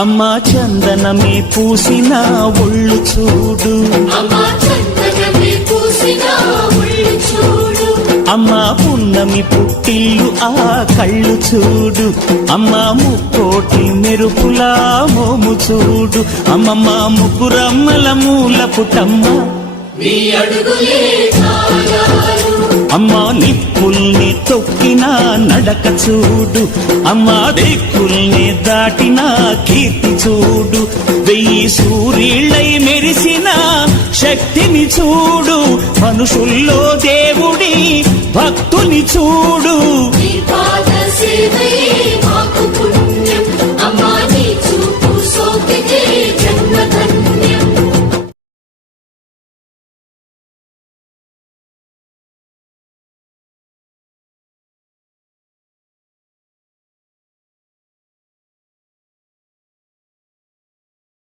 అమ్మా చందనమే పూసిన ఒళ్ళు చూడు, అమ్మా పున్నమి పుట్టిల్లు ఆ కళ్ళు చూడు, అమ్మా ముక్కోటి మెరుపులా మోము చూడు, అమ్మమ్మ ముగ్గురమ్మల మూల పుటమ్మ అమ్మా నిప్పుల్ని తొక్కిన నడక చూడు, అమ్మా దిక్కుల్ని దాటిన కీర్తి చూడు, 1000 సూర్యుళ్ళై మెరిసిన శక్తిని చూడు, మనుషుల్లో దేవుడి భక్తుని చూడు.